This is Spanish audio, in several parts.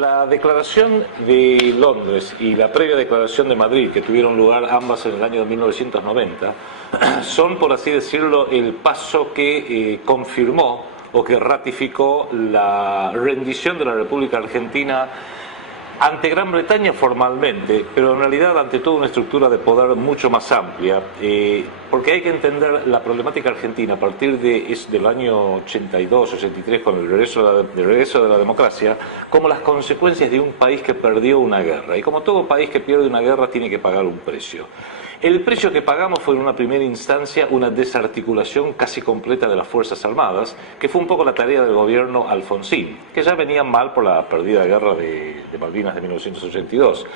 la declaración de Londres y la previa declaración de Madrid, que tuvieron lugar ambas en el año de 1990, son, por así decirlo, el paso que confirmó o que ratificó la rendición de la República Argentina ante Gran Bretaña formalmente, pero en realidad ante toda una estructura de poder mucho más amplia, porque hay que entender la problemática argentina a partir del año 82, 83, con el regreso de la democracia, como las consecuencias de un país que perdió una guerra. Y como todo país que pierde una guerra tiene que pagar un precio. El precio que pagamos fue en una primera instancia una desarticulación casi completa de las Fuerzas Armadas, que fue un poco la tarea del gobierno Alfonsín, que ya venía mal por la perdida guerra de Malvinas de 1982.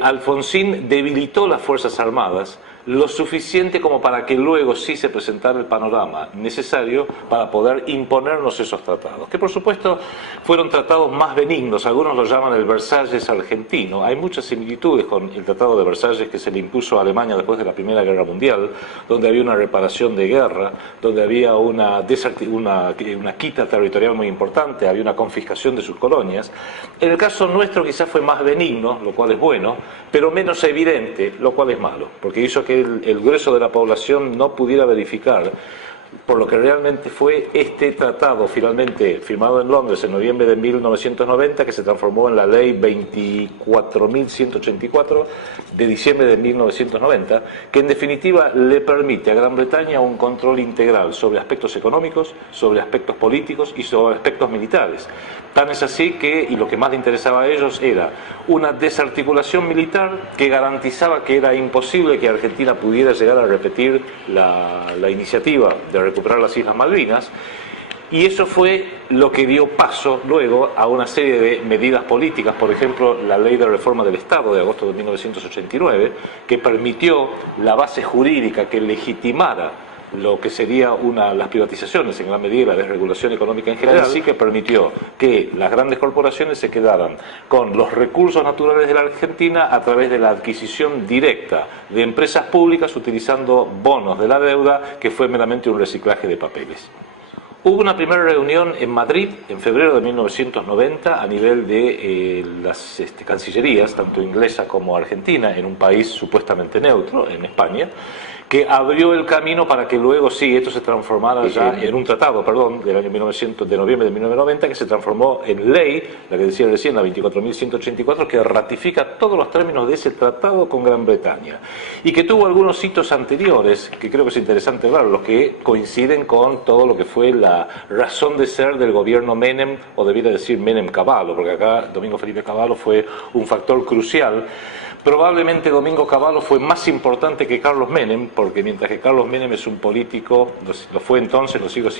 Alfonsín debilitó las Fuerzas Armadas lo suficiente como para que luego sí se presentara el panorama necesario para poder imponernos esos tratados, que por supuesto fueron tratados más benignos. Algunos lo llaman el Versalles argentino. Hay muchas similitudes con el Tratado de Versalles que se le impuso a Alemania después de la Primera Guerra Mundial, donde había una reparación de guerra, donde había una quita territorial muy importante, había una confiscación de sus colonias. En el caso nuestro quizás fue más benigno, lo cual es bueno, pero menos evidente, lo cual es malo, porque hizo que el grueso de la población no pudiera verificar por lo que realmente fue este tratado finalmente firmado en Londres en noviembre de 1990, que se transformó en la ley 24.184 de diciembre de 1990, que en definitiva le permite a Gran Bretaña un control integral sobre aspectos económicos, sobre aspectos políticos y sobre aspectos militares. Tan es así que, y lo que más le interesaba a ellos era una desarticulación militar que garantizaba que era imposible que Argentina pudiera llegar a repetir la iniciativa de recuperar las Islas Malvinas, y eso fue lo que dio paso luego a una serie de medidas políticas, por ejemplo la Ley de Reforma del Estado de agosto de 1989, que permitió la base jurídica que legitimara lo que sería las privatizaciones en gran medida, la desregulación económica en general, sí que permitió que las grandes corporaciones se quedaran con los recursos naturales de la Argentina a través de la adquisición directa de empresas públicas utilizando bonos de la deuda, que fue meramente un reciclaje de papeles. Hubo una primera reunión en Madrid en febrero de 1990 a nivel de las cancillerías, tanto inglesa como argentina, en un país supuestamente neutro, en España, que abrió el camino para que luego sí esto se transformara ya en un tratado, del año de noviembre de 1990, que se transformó en ley, la que decía recién, la 24.184, que ratifica todos los términos de ese tratado con Gran Bretaña, y que tuvo algunos hitos anteriores, que creo que es interesante ver, los que coinciden con todo lo que fue la razón de ser del gobierno Menem, o debiera decir Menem-Cavallo, porque acá Domingo Felipe Cavallo fue un factor crucial. Probablemente Domingo Cavallo fue más importante que Carlos Menem, porque mientras que Carlos Menem es un político, lo fue entonces, lo sigue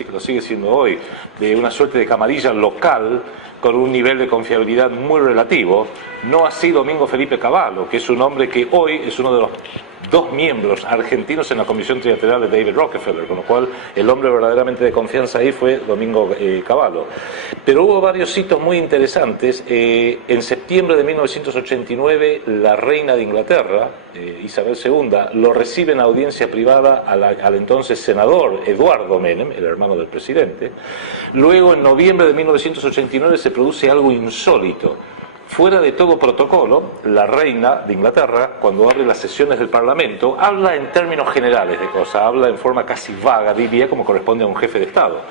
siendo hoy, de una suerte de camarilla local, con un nivel de confiabilidad muy relativo, no así Domingo Felipe Cavallo, que es un hombre que hoy es uno de los dos miembros argentinos en la Comisión Trilateral de David Rockefeller, con lo cual el hombre verdaderamente de confianza ahí fue Domingo Cavallo. Pero hubo varios hitos muy interesantes. En septiembre de 1989, la reina de Inglaterra, Isabel II, lo recibe en audiencia privada al entonces senador Eduardo Menem, el hermano del presidente. Luego, en noviembre de 1989, se produce algo insólito. Fuera de todo protocolo, la reina de Inglaterra, cuando abre las sesiones del Parlamento, habla en términos generales de cosas, habla en forma casi vaga, diría, como corresponde a un jefe de Estado.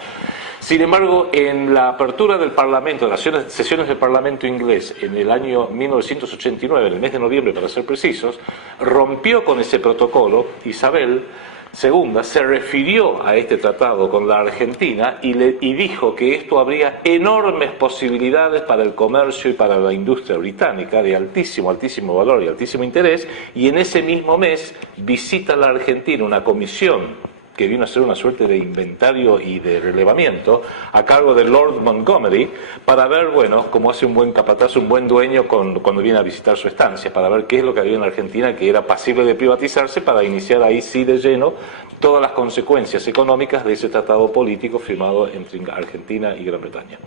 Sin embargo, en la apertura del Parlamento, de las sesiones del Parlamento inglés en el año 1989, en el mes de noviembre para ser precisos, rompió con ese protocolo. Isabel II se refirió a este tratado con la Argentina y dijo que esto abría enormes posibilidades para el comercio y para la industria británica de altísimo valor y altísimo interés, y en ese mismo mes visita a la Argentina una comisión que vino a ser una suerte de inventario y de relevamiento a cargo de Lord Montgomery, para ver, bueno, cómo hace un buen capataz, un buen dueño cuando viene a visitar su estancia, para ver qué es lo que había en Argentina que era pasible de privatizarse, para iniciar ahí sí de lleno todas las consecuencias económicas de ese tratado político firmado entre Argentina y Gran Bretaña.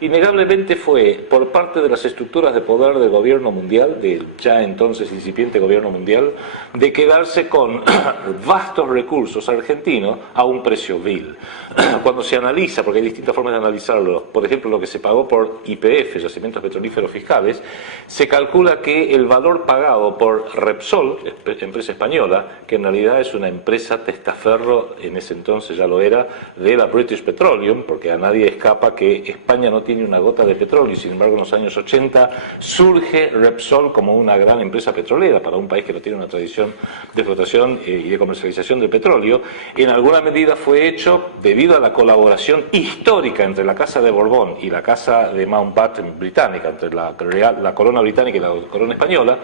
innegablemente fue por parte de las estructuras de poder del gobierno mundial, del ya entonces incipiente gobierno mundial, de quedarse con vastos recursos argentinos a un precio vil. Cuando se analiza, porque hay distintas formas de analizarlo, por ejemplo lo que se pagó por YPF, Yacimientos Petrolíferos Fiscales, se calcula que el valor pagado por Repsol, empresa española, que en realidad es una empresa testaferro, en ese entonces ya lo era, de la British Petroleum, porque a nadie escapa que España no tiene una gota de petróleo, y sin embargo en los años 80 surge Repsol como una gran empresa petrolera para un país que no tiene una tradición de explotación y de comercialización del petróleo. En alguna medida fue hecho debido a la colaboración histórica entre la Casa de Borbón y la Casa de Mountbatten británica, entre la corona británica y la corona española,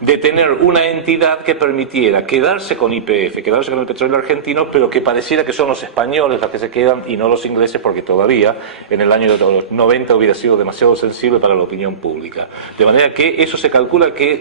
de tener una entidad que permitiera quedarse con YPF, quedarse con el petróleo argentino, pero que pareciera que son los españoles los que se quedan y no los ingleses, porque todavía en el año 90 hubiera sido demasiado sensible para la opinión pública. De manera que eso se calcula que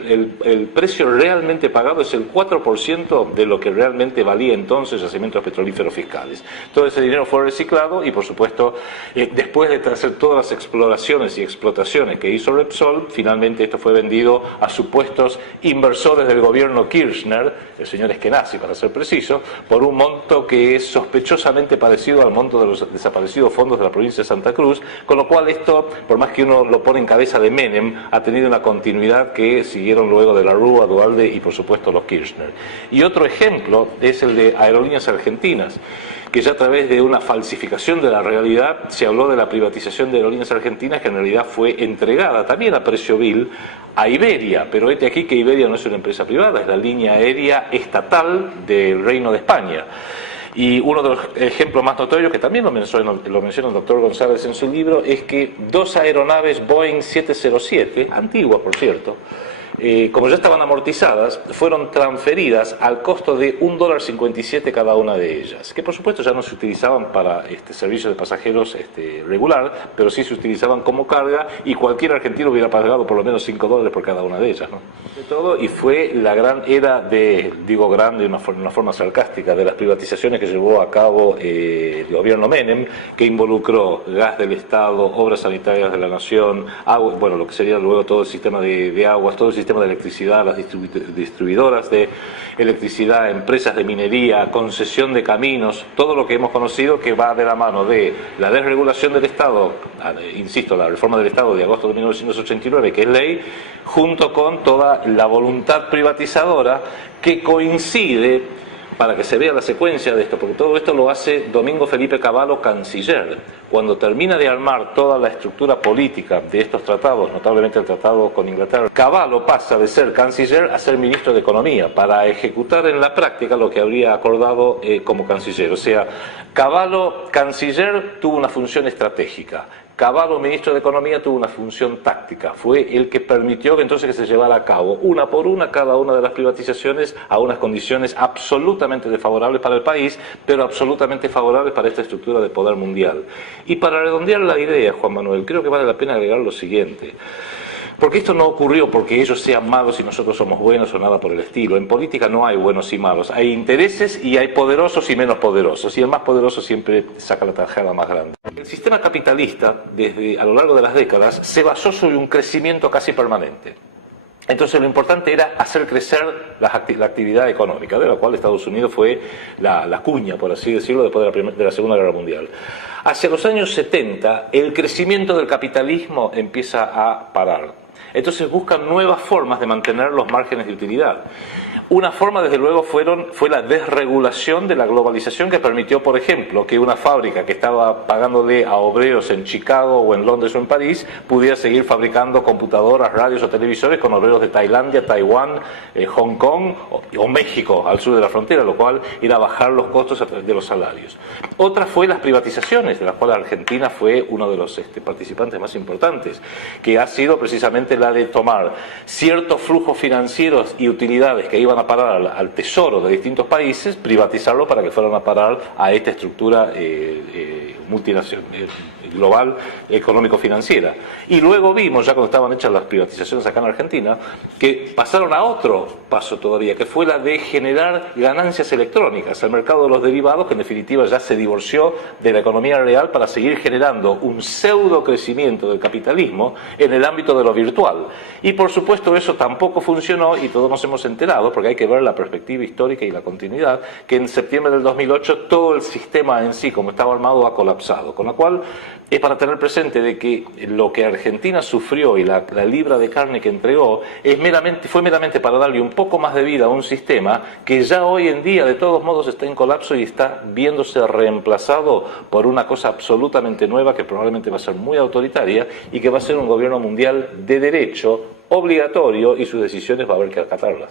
el precio realmente pagado es el 4% de lo que realmente valía entonces Yacimientos Petrolíferos Fiscales. Todo ese dinero fue reciclado y, por supuesto, después de hacer todas las exploraciones y explotaciones que hizo Repsol, finalmente esto fue vendido a supuestos inversores del gobierno Kirchner, el señor Eskenazi para ser preciso, por un monto que es sospechosamente parecido al monto de los desaparecidos fondos de la provincia de Santa Cruz, con lo cual esto, por más que uno lo pone en cabeza de Menem, ha tenido una continuidad que siguieron luego de la Rúa, Duhalde y por supuesto los Kirchner. Y otro ejemplo es el de Aerolíneas Argentinas, que ya a través de una falsificación de la realidad se habló de la privatización de Aerolíneas Argentinas, que en realidad fue entregada también a precio vil a Iberia, pero este aquí que Iberia no es una empresa privada, es la línea aérea estatal del Reino de España. Y uno de los ejemplos más notorios, que también lo menciona el doctor González en su libro, es que dos aeronaves Boeing 707, antiguas por cierto, como ya estaban amortizadas, fueron transferidas al costo de $1.57 cada una de ellas, que por supuesto ya no se utilizaban para servicio de pasajeros regular, pero sí se utilizaban como carga, y cualquier argentino hubiera pagado por lo menos $5 por cada una de ellas, ¿no? De todo, y fue la gran era de, digo grande de una forma sarcástica, de las privatizaciones que llevó a cabo el gobierno Menem, que involucró gas del Estado, obras sanitarias de la nación, agua, bueno, lo que sería luego todo el sistema de aguas, todo el sistema de electricidad, las distribuidoras de electricidad, empresas de minería, concesión de caminos, todo lo que hemos conocido, que va de la mano de la desregulación del Estado, insisto, la reforma del Estado de agosto de 1989, que es ley, junto con toda la voluntad privatizadora que coincide, para que se vea la secuencia de esto, porque todo esto lo hace Domingo Felipe Cavallo, canciller. Cuando termina de armar toda la estructura política de estos tratados, notablemente el tratado con Inglaterra, Cavallo pasa de ser canciller a ser ministro de Economía, para ejecutar en la práctica lo que habría acordado como canciller. O sea, Cavallo, canciller, tuvo una función estratégica. Cavallo, ministro de Economía, tuvo una función táctica. Fue el que permitió que entonces se llevara a cabo, una por una, cada una de las privatizaciones a unas condiciones absolutamente desfavorables para el país, pero absolutamente favorables para esta estructura de poder mundial. Y para redondear la idea, Juan Manuel, creo que vale la pena agregar lo siguiente. Porque esto no ocurrió porque ellos sean malos y nosotros somos buenos o nada por el estilo. En política no hay buenos y malos. Hay intereses y hay poderosos y menos poderosos. Y el más poderoso siempre saca la tajada más grande. El sistema capitalista, a lo largo de las décadas, se basó sobre un crecimiento casi permanente. Entonces lo importante era hacer crecer la actividad económica, de la cual Estados Unidos fue la cuña, por así decirlo, después de la Segunda Guerra Mundial. Hacia los años 70, el crecimiento del capitalismo empieza a parar. Entonces buscan nuevas formas de mantener los márgenes de utilidad. Una forma, desde luego, fue la desregulación de la globalización, que permitió, por ejemplo, que una fábrica que estaba pagándole a obreros en Chicago o en Londres o en París pudiera seguir fabricando computadoras, radios o televisores con obreros de Tailandia, Taiwán, Hong Kong o México, al sur de la frontera, lo cual era bajar los costos de los salarios. Otra fue las privatizaciones, de las cuales Argentina fue uno de los participantes más importantes, que ha sido precisamente la de tomar ciertos flujos financieros y utilidades que iban a parar al tesoro de distintos países, privatizarlo para que fueran a parar a esta estructura global económico-financiera. Y luego vimos, ya cuando estaban hechas las privatizaciones acá en Argentina, que pasaron a otro paso todavía, que fue la de generar ganancias electrónicas, el mercado de los derivados, que en definitiva ya se divorció de la economía real para seguir generando un pseudo crecimiento del capitalismo en el ámbito de lo virtual. Y por supuesto eso tampoco funcionó y todos nos hemos enterado, porque hay que ver la perspectiva histórica y la continuidad, que en septiembre del 2008 todo el sistema en sí, como estaba armado, ha colapsado. Con lo cual es para tener presente de que lo que Argentina sufrió y la libra de carne que entregó fue meramente para darle un poco más de vida a un sistema que ya hoy en día de todos modos está en colapso y está viéndose reemplazado por una cosa absolutamente nueva que probablemente va a ser muy autoritaria y que va a ser un gobierno mundial de derecho obligatorio, y sus decisiones va a haber que acatarlas.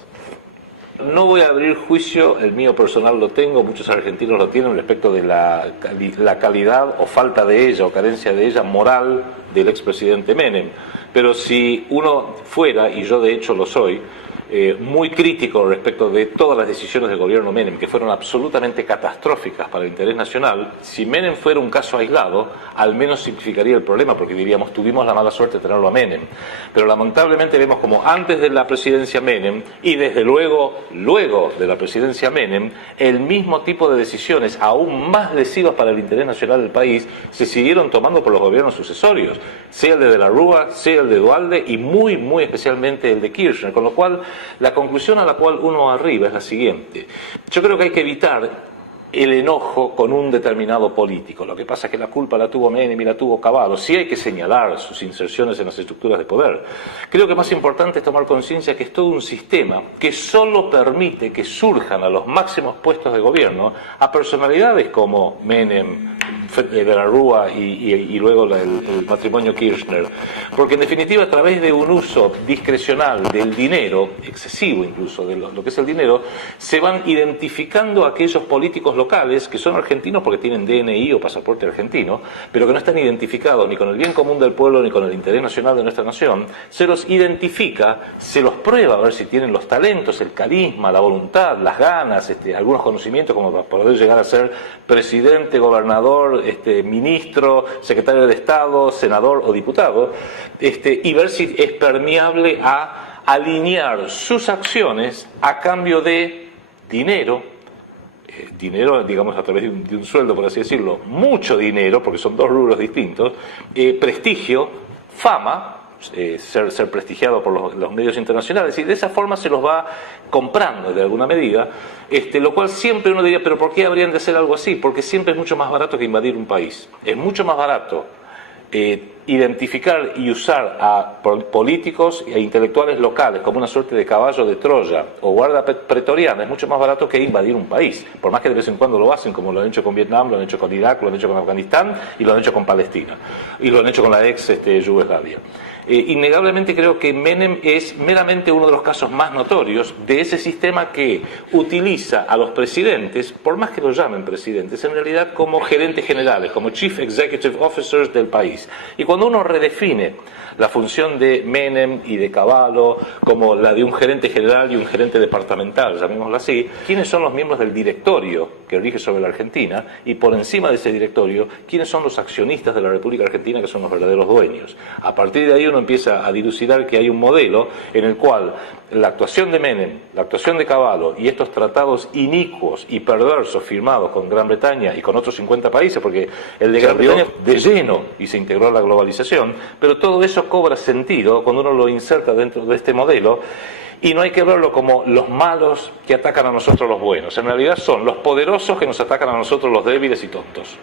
No voy a abrir juicio, el mío personal lo tengo, muchos argentinos lo tienen, respecto de la calidad o falta de ella o carencia de ella moral del expresidente Menem. Pero si uno fuera, y yo de hecho lo soy, muy crítico respecto de todas las decisiones del gobierno Menem, que fueron absolutamente catastróficas para el interés nacional, si Menem fuera un caso aislado, al menos simplificaría el problema, porque diríamos, tuvimos la mala suerte de tenerlo a Menem. Pero lamentablemente vemos como antes de la presidencia Menem, y desde luego de la presidencia Menem, el mismo tipo de decisiones, aún más lesivas para el interés nacional del país, se siguieron tomando por los gobiernos sucesorios, sea el de la Rúa, sea el de Duhalde, y muy especialmente el de Kirchner, con lo cual la conclusión a la cual uno arriba es la siguiente. Yo creo que hay que evitar el enojo con un determinado político. Lo que pasa es que la culpa la tuvo Menem y la tuvo Cavallo. Sí hay que señalar sus inserciones en las estructuras de poder. Creo que más importante es tomar conciencia que es todo un sistema que solo permite que surjan a los máximos puestos de gobierno a personalidades como Menem, de la Rúa y luego el matrimonio Kirchner. Porque en definitiva, a través de un uso discrecional del dinero, excesivo incluso de lo que es el dinero, se van identificando aquellos políticos locales que son argentinos porque tienen DNI o pasaporte argentino, pero que no están identificados ni con el bien común del pueblo ni con el interés nacional de nuestra nación. Se los identifica, se los prueba a ver si tienen los talentos, el carisma, la voluntad, las ganas, algunos conocimientos como para poder llegar a ser presidente, gobernador, ministro, secretario de Estado, senador o diputado, y ver si es permeable a alinear sus acciones a cambio de dinero, digamos a través de un sueldo, por así decirlo, mucho dinero, porque son dos rubros distintos, prestigio, fama, ser prestigiado por los medios internacionales, y de esa forma se los va comprando de alguna medida, lo cual siempre uno diría, pero ¿por qué habrían de hacer algo así? Porque siempre es mucho más barato que invadir un país. Es mucho más barato identificar y usar a políticos e intelectuales locales como una suerte de caballo de Troya o guardia pretoriana. Es mucho más barato que invadir un país, por más que de vez en cuando lo hacen, como lo han hecho con Vietnam, lo han hecho con Irak, lo han hecho con Afganistán y lo han hecho con Palestina y lo han hecho con la ex Yugoslavia. Innegablemente creo que Menem es meramente uno de los casos más notorios de ese sistema que utiliza a los presidentes, por más que los llamen presidentes, en realidad como gerentes generales, como Chief Executive Officers del país. Y cuando uno redefine la función de Menem y de Cavallo como la de un gerente general y un gerente departamental, llamémoslo así, ¿quiénes son los miembros del directorio que rige sobre la Argentina? Y por encima de ese directorio, ¿quiénes son los accionistas de la República Argentina, que son los verdaderos dueños? A partir de ahí uno empieza a dilucidar que hay un modelo en el cual la actuación de Menem, la actuación de Cavallo y estos tratados inicuos y perversos firmados con Gran Bretaña y con otros 50 países, porque el de Gran Bretaña de lleno y se integró a la globalización, pero todo eso cobra sentido cuando uno lo inserta dentro de este modelo. Y no hay que verlo como los malos que atacan a nosotros los buenos. En realidad son los poderosos que nos atacan a nosotros los débiles y tontos.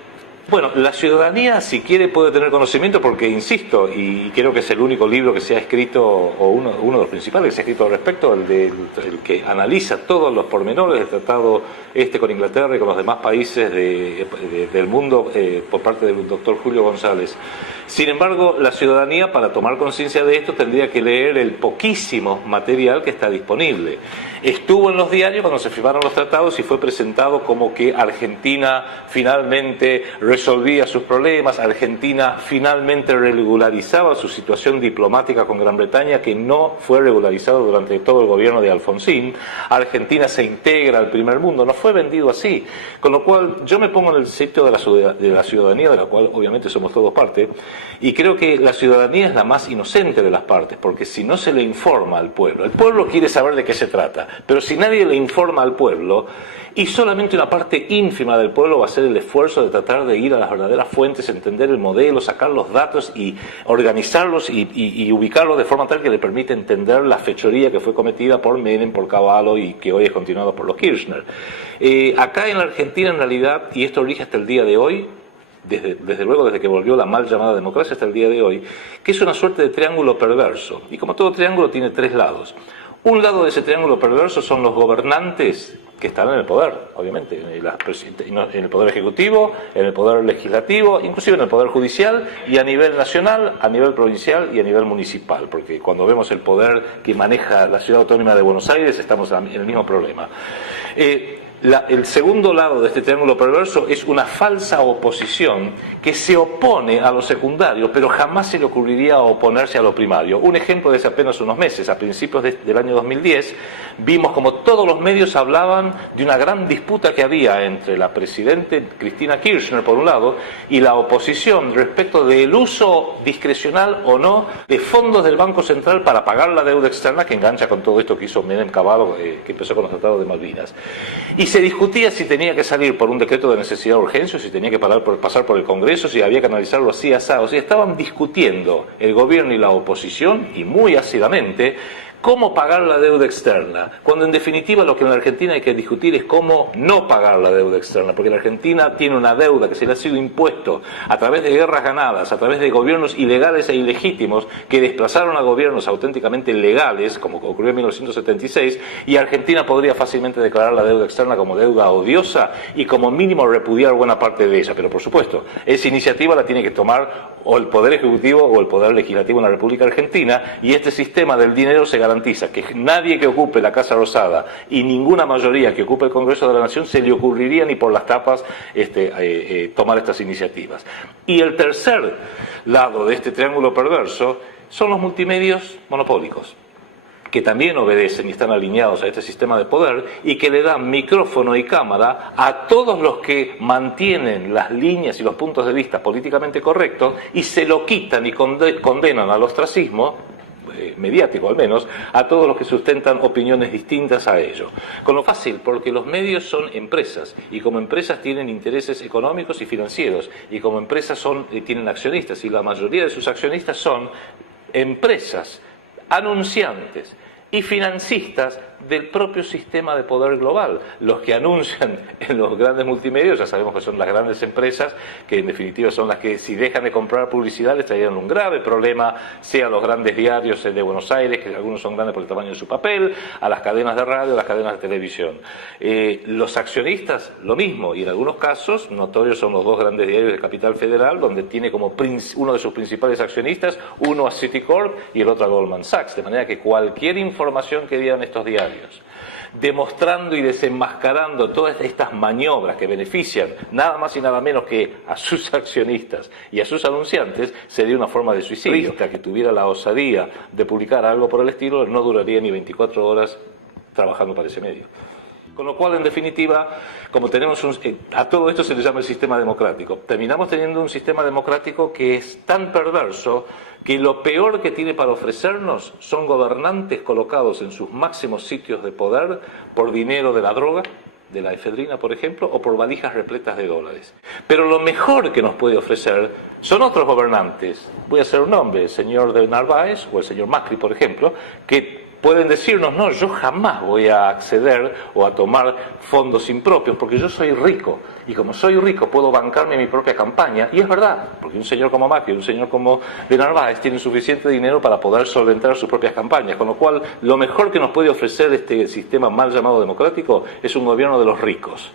Bueno, la ciudadanía, si quiere, puede tener conocimiento porque, insisto, y creo que es el único libro que se ha escrito, o uno de los principales que se ha escrito al respecto, el que analiza todos los pormenores del tratado con Inglaterra y con los demás países del mundo por parte del doctor Julio González. Sin embargo, la ciudadanía, para tomar conciencia de esto, tendría que leer el poquísimo material que está disponible. Estuvo en los diarios cuando se firmaron los tratados y fue presentado como que Argentina finalmente resolvía sus problemas, Argentina finalmente regularizaba su situación diplomática con Gran Bretaña, que no fue regularizado durante todo el gobierno de Alfonsín, Argentina se integra al primer mundo, no fue vendido así. Con lo cual, yo me pongo en el sitio de la ciudadanía, de la cual obviamente somos todos parte, y creo que la ciudadanía es la más inocente de las partes, porque si no se le informa al pueblo, el pueblo quiere saber de qué se trata, pero si nadie le informa al pueblo, y solamente una parte ínfima del pueblo va a hacer el esfuerzo de tratar de ir a las verdaderas fuentes, entender el modelo, sacar los datos y organizarlos y ubicarlos de forma tal que le permite entender la fechoría que fue cometida por Menem, por Cavallo y que hoy es continuada por los Kirchner. Acá en la Argentina, en realidad, y esto rige hasta el día de hoy, desde luego desde que volvió la mal llamada democracia hasta el día de hoy, que es una suerte de triángulo perverso. Y como todo triángulo tiene tres lados. Un lado de ese triángulo perverso son los gobernantes que están en el poder, obviamente, en el poder ejecutivo, en el poder legislativo, inclusive en el poder judicial y a nivel nacional, a nivel provincial y a nivel municipal, porque cuando vemos el poder que maneja la Ciudad Autónoma de Buenos Aires estamos en el mismo problema. El segundo lado de este triángulo perverso es una falsa oposición que se opone a lo secundario, pero jamás se le ocurriría oponerse a lo primario. Un ejemplo de hace apenas unos meses, a principios del año 2010, vimos como todos los medios hablaban de una gran disputa que había entre la presidenta Cristina Kirchner, por un lado, y la oposición respecto del uso discrecional o no de fondos del Banco Central para pagar la deuda externa, que engancha con todo esto que hizo Menem Cavallo, que empezó con los tratados de Malvinas. Y se discutía si tenía que salir por un decreto de necesidad de urgencia, si tenía que pasar por el Congreso, si había que analizarlo así, asado. Si estaban discutiendo el gobierno y la oposición, y muy ácidamente, cómo pagar la deuda externa, cuando en definitiva lo que en la Argentina hay que discutir es cómo no pagar la deuda externa, porque la Argentina tiene una deuda que se le ha sido impuesto a través de guerras ganadas, a través de gobiernos ilegales e ilegítimos que desplazaron a gobiernos auténticamente legales, como ocurrió en 1976, y Argentina podría fácilmente declarar la deuda externa como deuda odiosa y como mínimo repudiar buena parte de ella. Pero por supuesto, esa iniciativa la tiene que tomar o el Poder Ejecutivo o el Poder Legislativo en la República Argentina, y este sistema del dinero se garantiza que nadie que ocupe la Casa Rosada y ninguna mayoría que ocupe el Congreso de la Nación se le ocurriría ni por las tapas tomar estas iniciativas. Y el tercer lado de este triángulo perverso son los multimedios monopólicos, que también obedecen y están alineados a este sistema de poder y que le dan micrófono y cámara a todos los que mantienen las líneas y los puntos de vista políticamente correctos y se lo quitan y condenan al ostracismo, mediático al menos, a todos los que sustentan opiniones distintas a ello. Con lo fácil, porque los medios son empresas, y como empresas tienen intereses económicos y financieros, y como empresas tienen accionistas, y la mayoría de sus accionistas son empresas, anunciantes y financistas del propio sistema de poder global. Los que anuncian en los grandes multimedios, ya sabemos que son las grandes empresas, que en definitiva son las que si dejan de comprar publicidad les traerían un grave problema, sea a los grandes diarios de Buenos Aires, que algunos son grandes por el tamaño de su papel, a las cadenas de radio, a las cadenas de televisión. Los accionistas, lo mismo, y en algunos casos, notorios son los dos grandes diarios de Capital Federal, donde tiene como uno de sus principales accionistas, uno a Citicorp y el otro a Goldman Sachs, de manera que cualquier información que dieran estos diarios, demostrando y desenmascarando todas estas maniobras que benefician nada más y nada menos que a sus accionistas y a sus anunciantes, sería una forma de suicidio. Que tuviera la osadía de publicar algo por el estilo no duraría ni 24 horas trabajando para ese medio. Con lo cual, en definitiva, como tenemos a todo esto se le llama el sistema democrático. Terminamos teniendo un sistema democrático que es tan perverso que lo peor que tiene para ofrecernos son gobernantes colocados en sus máximos sitios de poder por dinero de la droga, de la efedrina, por ejemplo, o por valijas repletas de dólares. Pero lo mejor que nos puede ofrecer son otros gobernantes. Voy a hacer un nombre, el señor de Narváez o el señor Macri, por ejemplo, que pueden decirnos, no, yo jamás voy a acceder o a tomar fondos impropios porque yo soy rico, y como soy rico puedo bancarme mi propia campaña, y es verdad, porque un señor como Macri, un señor como de Narváez tienen suficiente dinero para poder solventar sus propias campañas, con lo cual lo mejor que nos puede ofrecer este sistema mal llamado democrático es un gobierno de los ricos.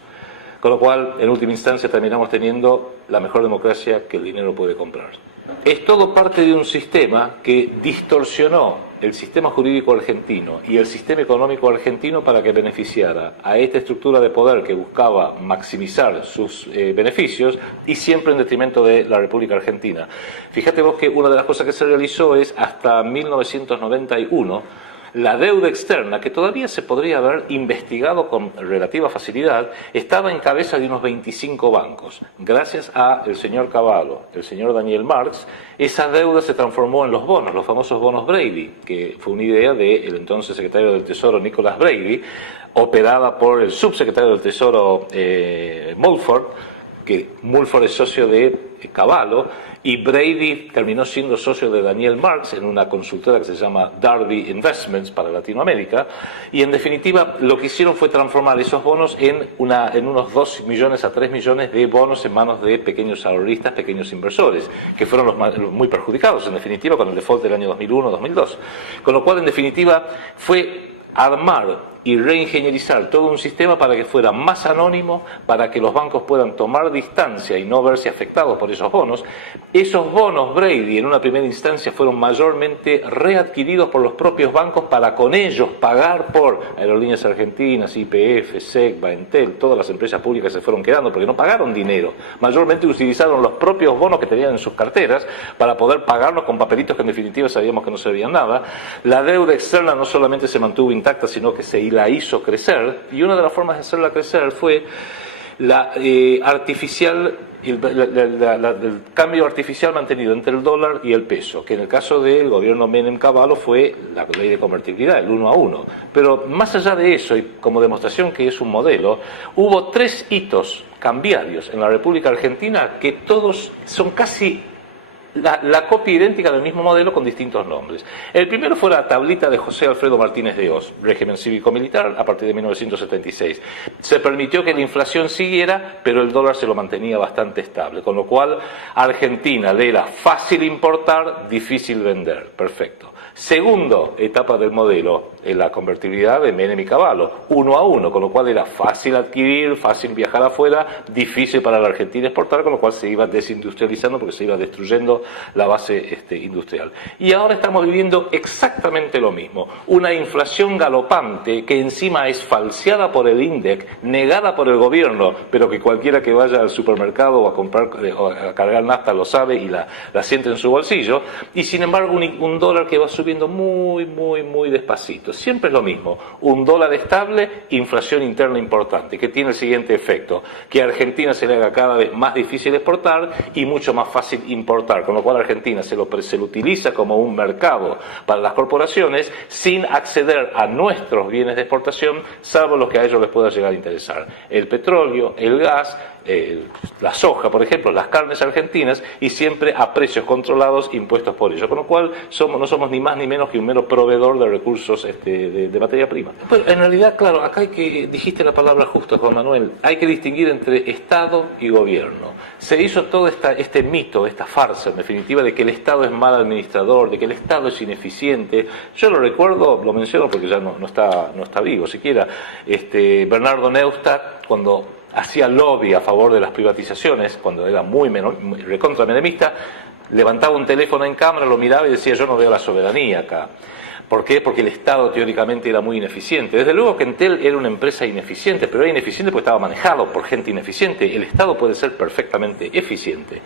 Con lo cual, en última instancia, terminamos teniendo la mejor democracia que el dinero puede comprar. Es todo parte de un sistema que distorsionó el sistema jurídico argentino y el sistema económico argentino para que beneficiara a esta estructura de poder que buscaba maximizar sus beneficios y siempre en detrimento de la República Argentina. Fíjate vos que una de las cosas que se realizó es hasta 1991 la deuda externa, que todavía se podría haber investigado con relativa facilidad, estaba en cabeza de unos 25 bancos. Gracias al señor Cavallo, el señor Daniel Marx, esa deuda se transformó en los bonos, los famosos bonos Brady, que fue una idea del entonces secretario del Tesoro Nicholas Brady, operada por el subsecretario del Tesoro Mulford, que Mulford es socio de Cavallo, y Brady terminó siendo socio de Daniel Marx en una consultora que se llama Darby Investments para Latinoamérica, y en definitiva lo que hicieron fue transformar esos bonos en unos 2 millones a 3 millones de bonos en manos de pequeños ahorristas, pequeños inversores, que fueron los muy perjudicados en definitiva con el default del año 2001-2002. Con lo cual en definitiva fue armar y reingenierizar todo un sistema para que fuera más anónimo, para que los bancos puedan tomar distancia y no verse afectados por esos bonos. Esos bonos Brady en una primera instancia fueron mayormente readquiridos por los propios bancos para con ellos pagar por Aerolíneas Argentinas, YPF, SECBA, Entel, todas las empresas públicas se fueron quedando porque no pagaron dinero. Mayormente utilizaron los propios bonos que tenían en sus carteras para poder pagarlos con papelitos que en definitiva sabíamos que no servían nada. La deuda externa no solamente se mantuvo intacta, sino que la hizo crecer, y una de las formas de hacerla crecer fue el cambio artificial mantenido entre el dólar y el peso, que en el caso del gobierno Menem-Cavallo fue la ley de convertibilidad, el 1 a 1. Pero más allá de eso, y como demostración que es un modelo, hubo 3 hitos cambiarios en la República Argentina que todos son casi la copia idéntica del mismo modelo con distintos nombres. El primero fue la tablita de José Alfredo Martínez de Oz, régimen cívico-militar a partir de 1976. Se permitió que la inflación siguiera, pero el dólar se lo mantenía bastante estable, con lo cual a Argentina le era fácil importar, difícil vender. Perfecto. Segundo etapa del modelo, la convertibilidad de Menem y Cavallo, 1 a 1, con lo cual era fácil adquirir, fácil viajar afuera, difícil para la Argentina exportar, con lo cual se iba desindustrializando porque se iba destruyendo la base industrial. Y ahora estamos viviendo exactamente lo mismo, una inflación galopante que encima es falseada por el INDEC, negada por el gobierno, pero que cualquiera que vaya al supermercado o a comprar o a cargar nafta lo sabe y la siente en su bolsillo, y sin embargo un dólar que va subiendo muy despacito. Siempre es lo mismo, un dólar estable, inflación interna importante, que tiene el siguiente efecto, que a Argentina se le haga cada vez más difícil exportar y mucho más fácil importar, con lo cual Argentina se lo utiliza como un mercado para las corporaciones sin acceder a nuestros bienes de exportación, salvo los que a ellos les pueda llegar a interesar. El petróleo, el gas, la soja, por ejemplo, las carnes argentinas, y siempre a precios controlados impuestos por ello, con lo cual no somos ni más ni menos que un mero proveedor de recursos de materia prima. Pero en realidad, claro, acá dijiste la palabra justa, Juan Manuel, hay que distinguir entre Estado y gobierno. Se hizo todo este mito, esta farsa, en definitiva, de que el Estado es mal administrador, de que el Estado es ineficiente. Yo lo recuerdo, lo menciono porque ya no está vivo siquiera, Bernardo Neustadt, cuando hacía lobby a favor de las privatizaciones, cuando era muy recontra menemista, levantaba un teléfono en cámara, lo miraba y decía: yo no veo la soberanía acá. ¿Por qué? Porque el Estado teóricamente era muy ineficiente. Desde luego que Entel era una empresa ineficiente, pero era ineficiente porque estaba manejado por gente ineficiente. El Estado puede ser perfectamente eficiente.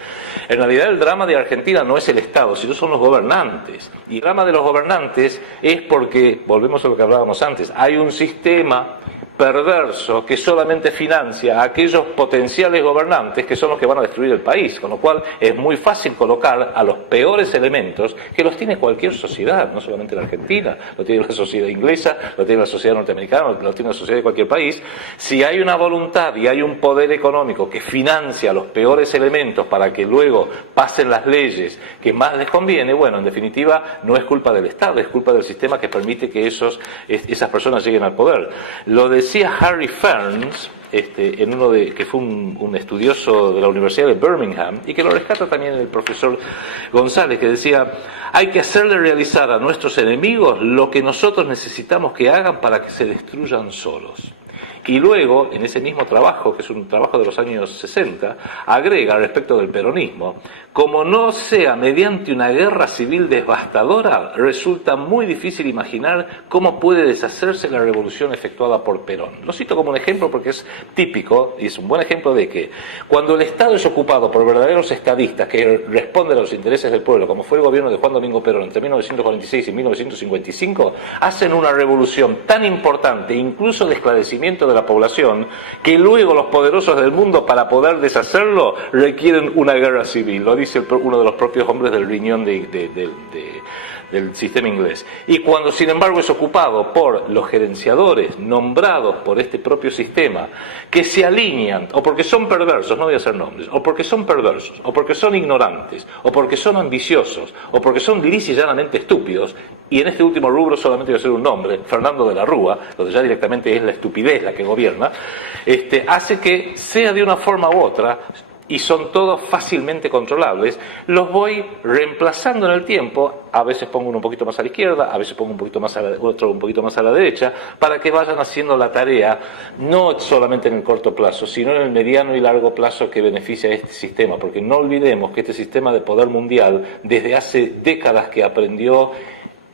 En realidad el drama de Argentina no es el Estado, sino son los gobernantes. Y el drama de los gobernantes es porque, volvemos a lo que hablábamos antes, hay un sistema perverso que solamente financia a aquellos potenciales gobernantes que son los que van a destruir el país, con lo cual es muy fácil colocar a los peores elementos que los tiene cualquier sociedad, no solamente la Argentina, lo tiene la sociedad inglesa, lo tiene la sociedad norteamericana, lo tiene la sociedad de cualquier país. Si hay una voluntad y hay un poder económico que financia a los peores elementos para que luego pasen las leyes que más les conviene, bueno, en definitiva no es culpa del Estado, es culpa del sistema que permite que esas personas lleguen al poder. Lo decía Harry Ferns, en que fue un estudioso de la Universidad de Birmingham, y que lo rescata también el profesor González, que decía: hay que hacerle realizar a nuestros enemigos lo que nosotros necesitamos que hagan para que se destruyan solos. Y luego, en ese mismo trabajo, que es un trabajo de los años 60, agrega respecto del peronismo: como no sea mediante una guerra civil devastadora, resulta muy difícil imaginar cómo puede deshacerse la revolución efectuada por Perón. Lo cito como un ejemplo porque es típico y es un buen ejemplo de que cuando el Estado es ocupado por verdaderos estadistas que responden a los intereses del pueblo, como fue el gobierno de Juan Domingo Perón entre 1946 y 1955, hacen una revolución tan importante, incluso de esclarecimiento de la población, que luego los poderosos del mundo, para poder deshacerlo, requieren una guerra civil. Lo dice uno de los propios hombres del riñón del sistema inglés. Y cuando, sin embargo, es ocupado por los gerenciadores nombrados por este propio sistema, que se alinean, o porque son perversos, no voy a hacer nombres, o porque son perversos, o porque son ignorantes, o porque son ambiciosos, o porque son lisa y llanamente estúpidos, y en este último rubro solamente voy a hacer un nombre, Fernando de la Rúa, donde ya directamente es la estupidez la que gobierna, hace que sea de una forma u otra, y son todos fácilmente controlables, los voy reemplazando en el tiempo. A veces pongo uno un poquito más a la izquierda, a veces pongo otro un poquito más a la derecha, para que vayan haciendo la tarea, no solamente en el corto plazo, sino en el mediano y largo plazo que beneficia a este sistema, porque no olvidemos que este sistema de poder mundial, desde hace décadas que aprendió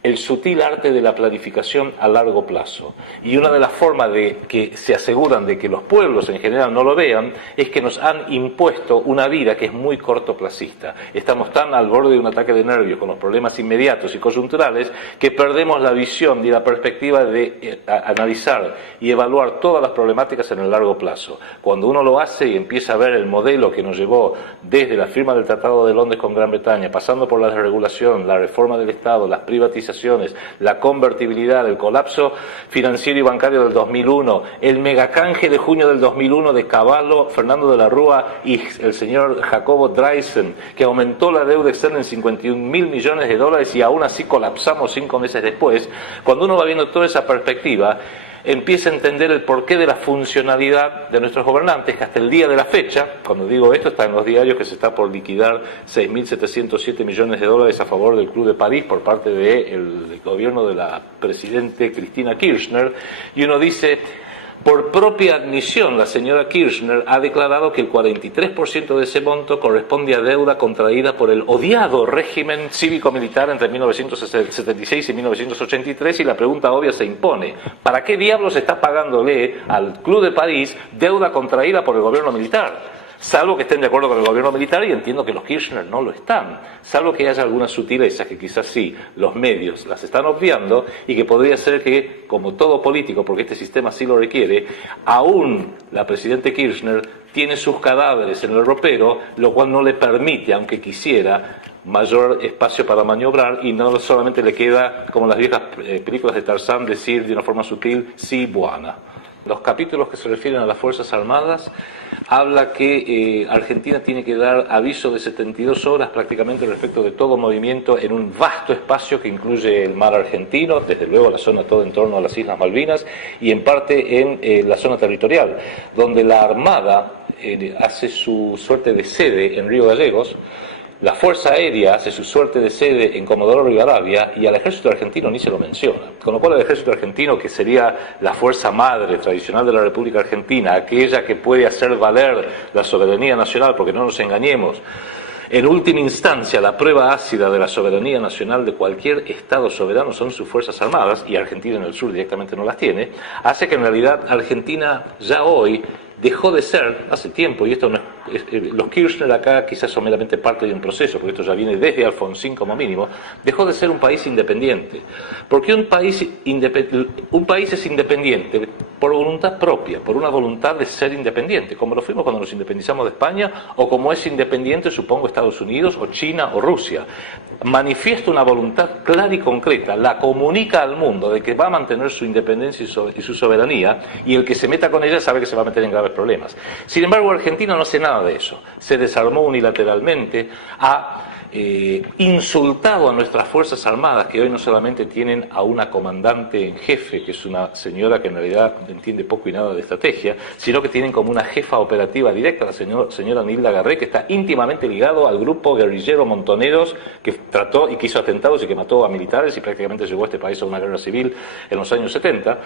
el sutil arte de la planificación a largo plazo. Y una de las formas de que se aseguran de que los pueblos en general no lo vean es que nos han impuesto una vida que es muy cortoplacista. Estamos tan al borde de un ataque de nervios con los problemas inmediatos y coyunturales que perdemos la visión y la perspectiva de analizar y evaluar todas las problemáticas en el largo plazo. Cuando uno lo hace y empieza a ver el modelo que nos llevó desde la firma del Tratado de Londres con Gran Bretaña, pasando por la desregulación, la reforma del Estado, las privatizaciones, la convertibilidad, el colapso financiero y bancario del 2001, el megacanje de junio del 2001 de Cavallo, Fernando de la Rúa y el señor Jacobo Dreysen, que aumentó la deuda externa en 51.000 millones de dólares y aún así colapsamos 5 meses después. Cuando uno va viendo toda esa perspectiva, empieza a entender el porqué de la funcionalidad de nuestros gobernantes, que hasta el día de la fecha, cuando digo esto, está en los diarios que se está por liquidar 6.707 millones de dólares a favor del Club de París por parte del gobierno de la presidente Cristina Kirchner, y uno dice: por propia admisión, la señora Kirchner ha declarado que el 43% de ese monto corresponde a deuda contraída por el odiado régimen cívico-militar entre 1976 y 1983, y la pregunta obvia se impone: ¿para qué diablos está pagándole al Club de París deuda contraída por el gobierno militar? Salvo que estén de acuerdo con el gobierno militar, y entiendo que los Kirchner no lo están, salvo que haya algunas sutilezas que quizás sí los medios las están obviando, y que podría ser que, como todo político, porque este sistema sí lo requiere, aún la presidenta Kirchner tiene sus cadáveres en el ropero, lo cual no le permite, aunque quisiera, mayor espacio para maniobrar, y no solamente le queda, como en las viejas películas de Tarzán, decir de una forma sutil: sí, buena. Los capítulos que se refieren a las Fuerzas Armadas habla que Argentina tiene que dar aviso de 72 horas prácticamente respecto de todo movimiento en un vasto espacio que incluye el mar argentino, desde luego la zona todo en torno a las Islas Malvinas, y en parte en la zona territorial, donde la Armada hace su suerte de sede en Río Gallegos. La Fuerza Aérea hace su suerte de sede en Comodoro Rivadavia, y al ejército argentino ni se lo menciona. Con lo cual el ejército argentino, que sería la fuerza madre tradicional de la República Argentina, aquella que puede hacer valer la soberanía nacional, porque no nos engañemos, en última instancia la prueba ácida de la soberanía nacional de cualquier Estado soberano son sus Fuerzas Armadas, y Argentina en el sur directamente no las tiene, hace que en realidad Argentina ya hoy dejó de ser, hace tiempo, y esto no los Kirchner acá quizás son meramente parte de un proceso, porque esto ya viene desde Alfonsín como mínimo, dejó de ser un país independiente. Porque un país es independiente por voluntad propia, por una voluntad de ser independiente, como lo fuimos cuando nos independizamos de España, o como es independiente, supongo, Estados Unidos, o China, o Rusia. Manifiesta una voluntad clara y concreta, la comunica al mundo de que va a mantener su independencia y su soberanía, y el que se meta con ella sabe que se va a meter en graves problemas. Sin embargo, Argentina no hace nada de eso. Se desarmó unilateralmente, ha insultado a nuestras Fuerzas Armadas, que hoy no solamente tienen a una comandante en jefe, que es una señora que en realidad entiende poco y nada de estrategia, sino que tienen como una jefa operativa directa, la señora Nilda Garré, que está íntimamente ligado al grupo guerrillero Montoneros, que trató y que hizo atentados y que mató a militares y prácticamente llevó a este país a una guerra civil en los años 70.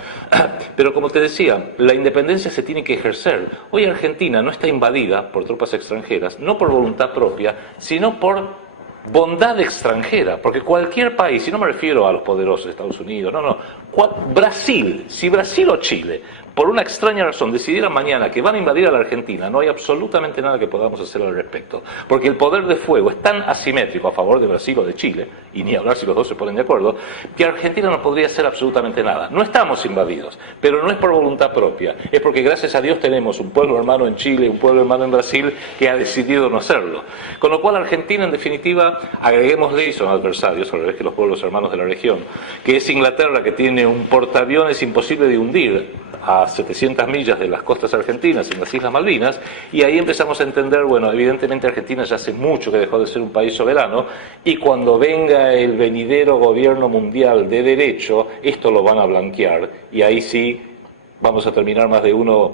Pero como te decía, la independencia se tiene que ejercer. Hoy Argentina no está invadida por tropas extranjeras, no por voluntad propia, sino por bondad extranjera, porque cualquier país, y no me refiero a los poderosos, Estados Unidos, Brasil, si Brasil o Chile, por una extraña razón, decidieran mañana que van a invadir a la Argentina, no hay absolutamente nada que podamos hacer al respecto, porque el poder de fuego es tan asimétrico a favor de Brasil o de Chile, y ni hablar si los dos se ponen de acuerdo, que Argentina no podría hacer absolutamente nada. No estamos invadidos, pero no es por voluntad propia, es porque gracias a Dios tenemos un pueblo hermano en Chile, un pueblo hermano en Brasil, que ha decidido no hacerlo. Con lo cual Argentina, en definitiva, agreguémosle, y son adversarios, al revés que los pueblos hermanos de la región, que es Inglaterra, que tiene un portaaviones imposible de hundir a 700 millas de las costas argentinas, en las Islas Malvinas, y ahí empezamos a entender, bueno, evidentemente Argentina ya hace mucho que dejó de ser un país soberano, y cuando venga el venidero gobierno mundial de derecho, esto lo van a blanquear, y ahí sí van a terminar más de uno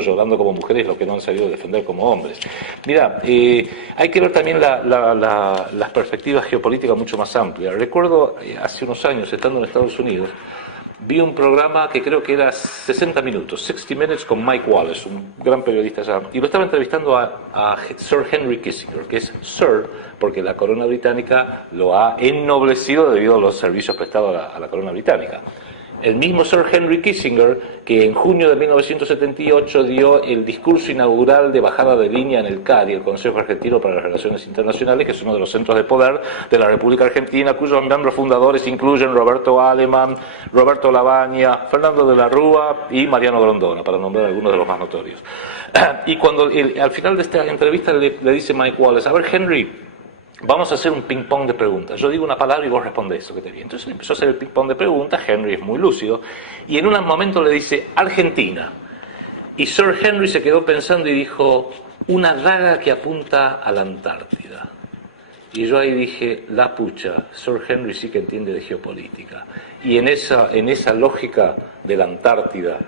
llorando como mujeres lo que no han sabido defender como hombres. Mira, hay que ver también las perspectivas geopolíticas mucho más amplias. Recuerdo hace unos años, estando en Estados Unidos, vi un programa que creo que era 60 minutos, 60 Minutes, con Mike Wallace, un gran periodista allá, y lo estaba entrevistando a Sir Henry Kissinger, que es Sir porque la corona británica lo ha ennoblecido debido a los servicios prestados a la corona británica. El mismo Sir Henry Kissinger, que en junio de 1978 dio el discurso inaugural de bajada de línea en el CARI, el Consejo Argentino para las Relaciones Internacionales, que es uno de los centros de poder de la República Argentina, cuyos miembros fundadores incluyen Roberto Aleman, Roberto Lavagna, Fernando de la Rúa y Mariano Grondona, para nombrar algunos de los más notorios. Y cuando al final de esta entrevista le dice Mike Wallace: a ver, Henry, vamos a hacer un ping-pong de preguntas. Yo digo una palabra y vos respondés eso que te viene. Entonces empezó a hacer el ping-pong de preguntas. Henry es muy lúcido. Y en un momento le dice: Argentina. Y Sir Henry se quedó pensando y dijo: una daga que apunta a la Antártida. Y yo ahí dije: la pucha, Sir Henry sí que entiende de geopolítica. Y en esa lógica de la Antártida,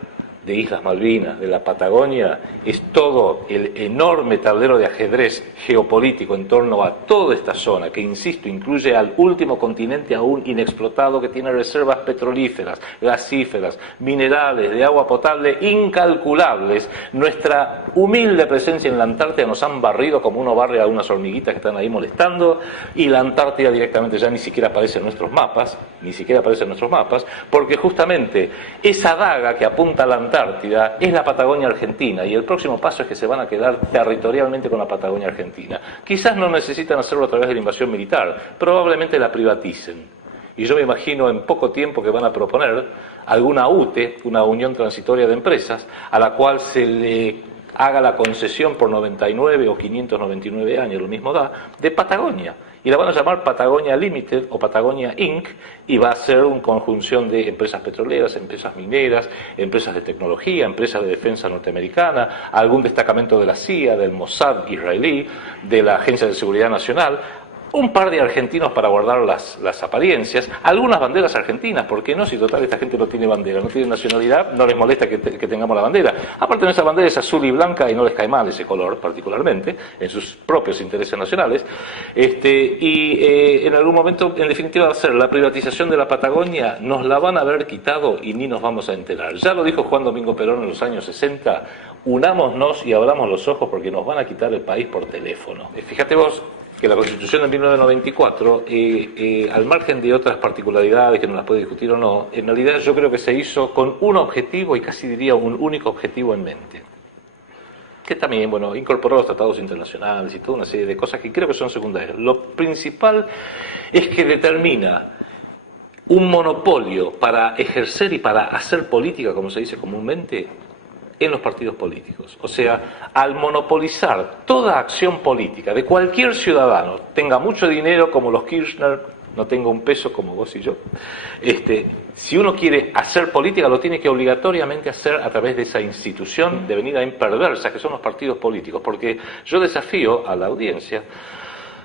de Islas Malvinas, de la Patagonia, es todo el enorme tablero de ajedrez geopolítico en torno a toda esta zona, que, insisto, incluye al último continente aún inexplotado, que tiene reservas petrolíferas, gasíferas, minerales, de agua potable incalculables. Nuestra humilde presencia en la Antártida nos han barrido como uno barre a unas hormiguitas que están ahí molestando, y la Antártida directamente ya ni siquiera aparece en nuestros mapas, porque justamente esa daga que apunta a la Antártida es la Patagonia Argentina, y el próximo paso es que se van a quedar territorialmente con la Patagonia Argentina. Quizás no necesitan hacerlo a través de la invasión militar, probablemente la privaticen. Y yo me imagino en poco tiempo que van a proponer alguna UTE, una Unión Transitoria de Empresas, a la cual se le haga la concesión por 99 o 599 años, lo mismo da, de Patagonia. Y la van a llamar Patagonia Limited o Patagonia Inc. y va a ser una conjunción de empresas petroleras, empresas mineras, empresas de tecnología, empresas de defensa norteamericana, algún destacamento de la CIA, del Mossad israelí, de la Agencia de Seguridad Nacional, un par de argentinos para guardar las apariencias, algunas banderas argentinas, ¿por qué no? Si total esta gente no tiene bandera, no tiene nacionalidad, no les molesta que tengamos la bandera. Aparte, nuestra bandera es azul y blanca y no les cae mal ese color particularmente, en sus propios intereses nacionales. En algún momento, en definitiva, va a ser la privatización de la Patagonia, nos la van a haber quitado y ni nos vamos a enterar. Ya lo dijo Juan Domingo Perón en los años 60, unámonos y abramos los ojos porque nos van a quitar el país por teléfono. Fíjate vos que la Constitución de 1994, al margen de otras particularidades que no las puede discutir o no, en realidad yo creo que se hizo con un objetivo, y casi diría un único objetivo en mente, que también, bueno, incorporó los tratados internacionales y toda una serie de cosas que creo que son secundarias. Lo principal es que determina un monopolio para ejercer y para hacer política, como se dice comúnmente, en los partidos políticos. O sea, al monopolizar toda acción política de cualquier ciudadano, tenga mucho dinero como los Kirchner, no tenga un peso como vos y yo, si uno quiere hacer política lo tiene que obligatoriamente hacer a través de esa institución devenida imperversa que son los partidos políticos, porque yo desafío a la audiencia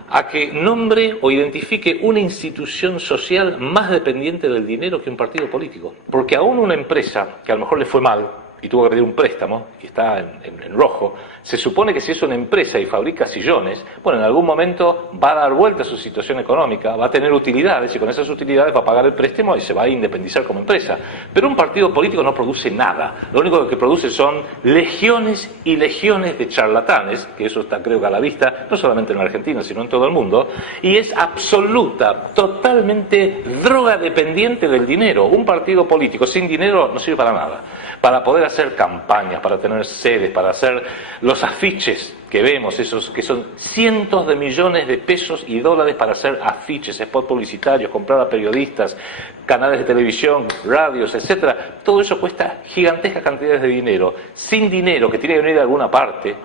a que nombre o identifique una institución social más dependiente del dinero que un partido político. Porque aún una empresa que a lo mejor le fue mal y tuvo que pedir un préstamo, y está en rojo, se supone que si es una empresa y fabrica sillones, bueno, en algún momento va a dar vuelta a su situación económica, va a tener utilidades, y con esas utilidades va a pagar el préstamo y se va a independizar como empresa. Pero un partido político no produce nada. Lo único que produce son legiones y legiones de charlatanes, que eso está creo que a la vista, no solamente en Argentina, sino en todo el mundo, y es absoluta, totalmente droga dependiente del dinero. Un partido político sin dinero no sirve para nada. Para poder hacer campañas, para tener sedes, para hacer los afiches que vemos, esos que son cientos de millones de pesos y dólares para hacer afiches, spots publicitarios, comprar a periodistas, canales de televisión, radios, etcétera. Todo eso cuesta gigantescas cantidades de dinero. Sin dinero, que tiene que venir de alguna parte,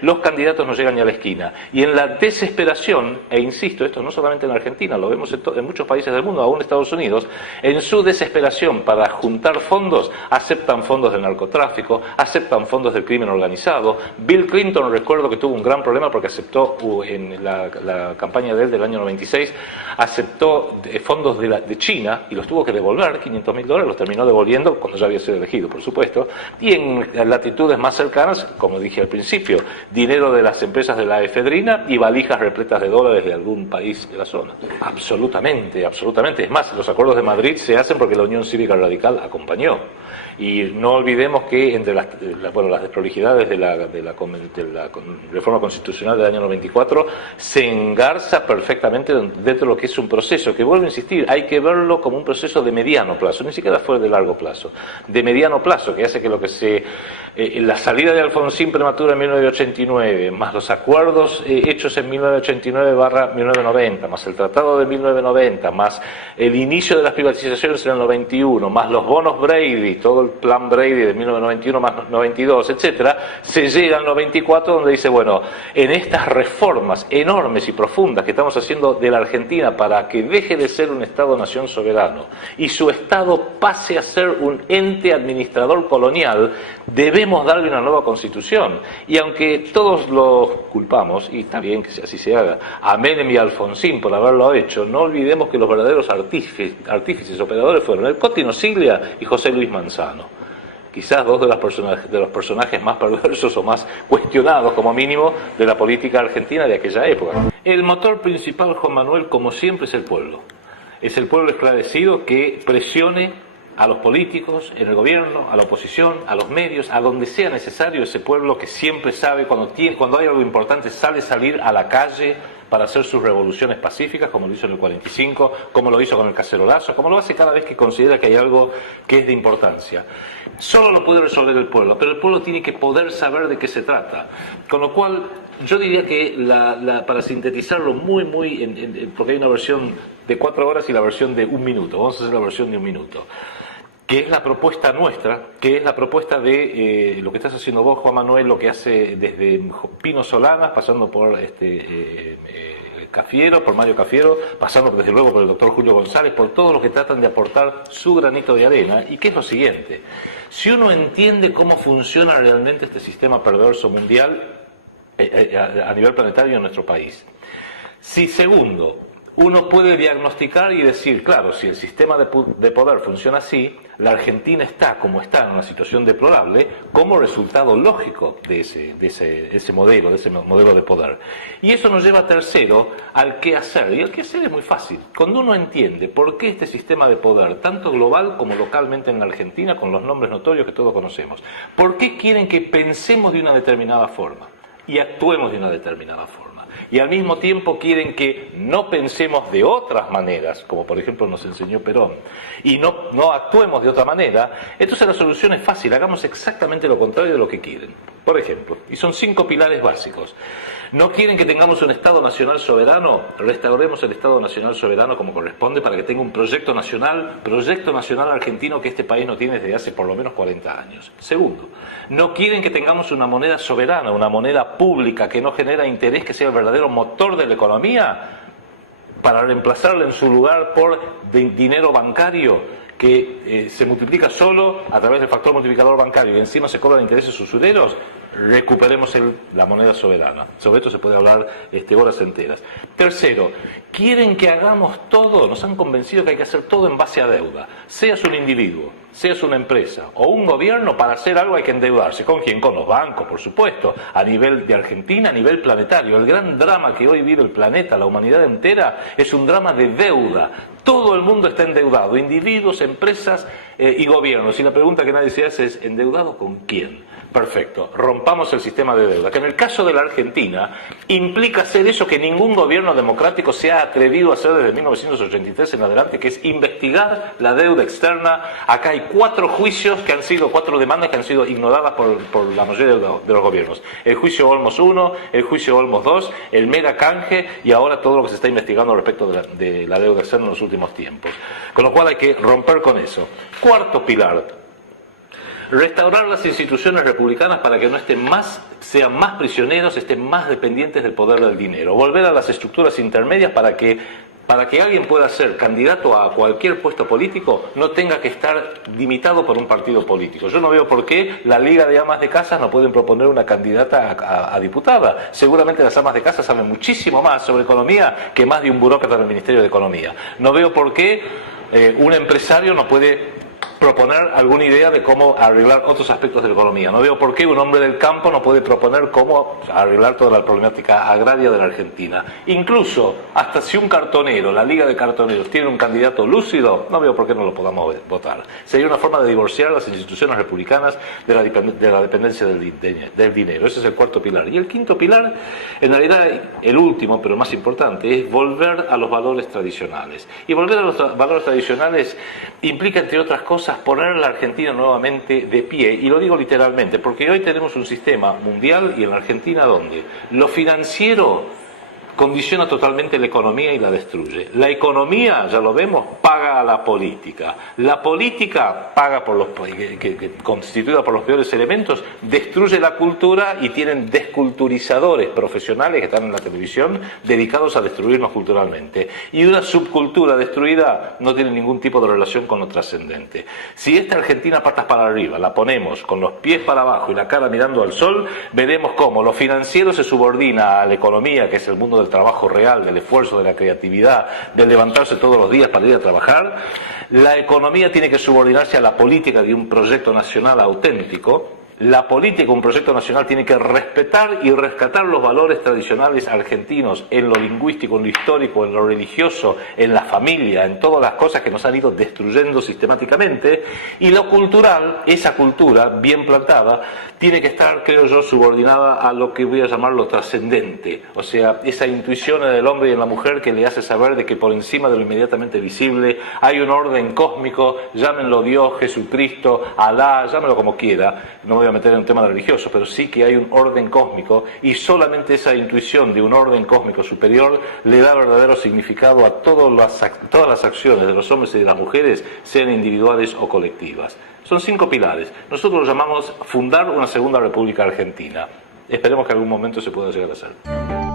los candidatos no llegan ni a la esquina. Y en la desesperación, e insisto, esto no solamente en Argentina, lo vemos en muchos países del mundo, aún en Estados Unidos, en su desesperación para juntar fondos, aceptan fondos del narcotráfico, aceptan fondos del crimen organizado. Bill Clinton, recuerdo que tuvo un gran problema porque aceptó en la campaña de él del año 96, aceptó fondos de China y los tuvo que devolver, $500.000, los terminó devolviendo cuando ya había sido elegido, por supuesto, y en latitudes más cercanas, como dije al principio, dinero de las empresas de la efedrina y valijas repletas de dólares de algún país de la zona. Absolutamente, absolutamente. Es más, los acuerdos de Madrid se hacen porque la Unión Cívica Radical acompañó. Y no olvidemos que entre las desprolijidades de la reforma constitucional del año 94 se engarza perfectamente dentro de lo que es un proceso que, vuelvo a insistir, hay que verlo como un proceso de mediano plazo, ni siquiera fue de largo plazo, de mediano plazo, que hace que lo que la salida de Alfonsín prematura en 1989, más los acuerdos hechos en 1989/1990, más el tratado de 1990, más el inicio de las privatizaciones en el 91, más los bonos Brady, todo el plan Brady de 1991 más 92, etcétera, se llega al 94 donde dice, bueno, en estas reformas enormes y profundas que estamos haciendo de la Argentina para que deje de ser un Estado-nación soberano y su Estado pase a ser un ente administrador colonial, debemos darle una nueva constitución. Y aunque todos lo culpamos, y está bien que así se haga, a Menem y a Alfonsín por haberlo hecho, no olvidemos que los verdaderos artífices operadores fueron el Cotino Siglia y José Luis Manzano. Quizás dos de los personajes más perversos o más cuestionados, como mínimo, de la política argentina de aquella época. El motor principal, Juan Manuel, como siempre, es el pueblo. Es el pueblo esclarecido que presione a los políticos, en el gobierno, a la oposición, a los medios, a donde sea necesario. Ese pueblo que siempre sabe, cuando hay algo importante, salir a la calle para hacer sus revoluciones pacíficas, como lo hizo en el 45, como lo hizo con el cacerolazo, como lo hace cada vez que considera que hay algo que es de importancia. Solo lo puede resolver el pueblo, pero el pueblo tiene que poder saber de qué se trata. Con lo cual, yo diría que, para sintetizarlo porque hay una versión de 4 horas y la versión de 1 minuto, vamos a hacer la versión de 1 minuto, que es la propuesta nuestra, que es la propuesta de lo que estás haciendo vos, Juan Manuel, lo que hace desde Pino Solanas, pasando por Cafiero, por Mario Cafiero, pasando desde luego por el doctor Julio González, por todos los que tratan de aportar su granito de arena, y que es lo siguiente: si uno entiende cómo funciona realmente este sistema perverso mundial a nivel planetario en nuestro país, si segundo, uno puede diagnosticar y decir, claro, si el sistema de poder funciona así, la Argentina está como está, en una situación deplorable, como resultado lógico de ese modelo de poder. Y eso nos lleva, tercero, al qué hacer. Y el qué hacer es muy fácil. Cuando uno entiende por qué este sistema de poder, tanto global como localmente en la Argentina, con los nombres notorios que todos conocemos, por qué quieren que pensemos de una determinada forma y actuemos de una determinada forma, y al mismo tiempo quieren que no pensemos de otras maneras, como por ejemplo nos enseñó Perón, y no actuemos de otra manera, entonces la solución es fácil: hagamos exactamente lo contrario de lo que quieren. Por ejemplo, y son 5 pilares básicos. ¿No quieren que tengamos un Estado nacional soberano? Restauremos el Estado nacional soberano como corresponde para que tenga un proyecto nacional argentino que este país no tiene desde hace por lo menos 40 años. Segundo, ¿no quieren que tengamos una moneda soberana, una moneda pública que no genera interés, que sea el verdadero motor de la economía, para reemplazarla en su lugar por dinero bancario que se multiplica solo a través del factor multiplicador bancario y encima se cobran intereses usureros? recuperemos la moneda soberana. Sobre esto se puede hablar horas enteras. Tercero, quieren que hagamos todo, nos han convencido que hay que hacer todo en base a deuda. Seas un individuo, seas una empresa o un gobierno, para hacer algo hay que endeudarse. ¿Con quién? Con los bancos, por supuesto, a nivel de Argentina, a nivel planetario. El gran drama que hoy vive el planeta, la humanidad entera, es un drama de deuda. Todo el mundo está endeudado, individuos, empresas y gobiernos. Y la pregunta que nadie se hace es, ¿endeudado con quién? Perfecto, rompamos el sistema de deuda, que en el caso de la Argentina implica hacer eso que ningún gobierno democrático se ha atrevido a hacer desde 1983 en adelante, que es investigar la deuda externa. Acá hay 4 juicios que han sido, 4 demandas que han sido ignoradas por la mayoría de los gobiernos. El juicio Olmos 1, el juicio Olmos 2, el mega canje y ahora todo lo que se está investigando respecto de la deuda externa en los últimos tiempos. Con lo cual hay que romper con eso. Cuarto pilar: restaurar las instituciones republicanas para que no sean más prisioneros, estén más dependientes del poder del dinero. Volver a las estructuras intermedias para que alguien pueda ser candidato a cualquier puesto político no tenga que estar limitado por un partido político. Yo no veo por qué la Liga de Amas de Casa no pueden proponer una candidata a diputada. Seguramente las amas de casa saben muchísimo más sobre economía que más de un burócrata del Ministerio de Economía. No veo por qué un empresario no puede proponer alguna idea de cómo arreglar otros aspectos de la economía. No veo por qué un hombre del campo no puede proponer cómo arreglar toda la problemática agraria de la Argentina. Incluso, hasta si un cartonero, la Liga de Cartoneros, tiene un candidato lúcido, no veo por qué no lo podamos votar. Sería una forma de divorciar las instituciones republicanas de la dependencia del dinero. Ese es el cuarto pilar. Y el quinto pilar, en realidad el último, pero más importante, es volver a los valores tradicionales. Y volver a los valores tradicionales implica, entre otras cosas, poner a la Argentina nuevamente de pie, y lo digo literalmente, porque hoy tenemos un sistema mundial y en la Argentina donde lo financiero condiciona totalmente la economía y la destruye. La economía, ya lo vemos, paga a la política. La política paga constituida por los peores elementos, destruye la cultura y tienen desculturizadores profesionales que están en la televisión dedicados a destruirnos culturalmente. Y una subcultura destruida no tiene ningún tipo de relación con lo trascendente. Si esta Argentina patas para arriba la ponemos con los pies para abajo y la cara mirando al sol, veremos cómo lo financiero se subordina a la economía, que es el mundo del trabajo real, del esfuerzo, de la creatividad, de levantarse todos los días para ir a trabajar. La economía tiene que subordinarse a la política de un proyecto nacional auténtico. La política, un proyecto nacional, tiene que respetar y rescatar los valores tradicionales argentinos en lo lingüístico, en lo histórico, en lo religioso, en la familia, en todas las cosas que nos han ido destruyendo sistemáticamente. Y lo cultural, esa cultura bien plantada, tiene que estar, creo yo, subordinada a lo que voy a llamar lo trascendente. O sea, esa intuición en el hombre y en la mujer que le hace saber de que por encima de lo inmediatamente visible hay un orden cósmico, llámenlo Dios, Jesucristo, Alá, llámenlo como quiera. No voy a meter en un tema religioso, pero sí que hay un orden cósmico, y solamente esa intuición de un orden cósmico superior le da verdadero significado a todas las acciones de los hombres y de las mujeres, sean individuales o colectivas. Son 5 pilares. Nosotros lo llamamos fundar una segunda República Argentina. Esperemos que en algún momento se pueda llegar a hacer.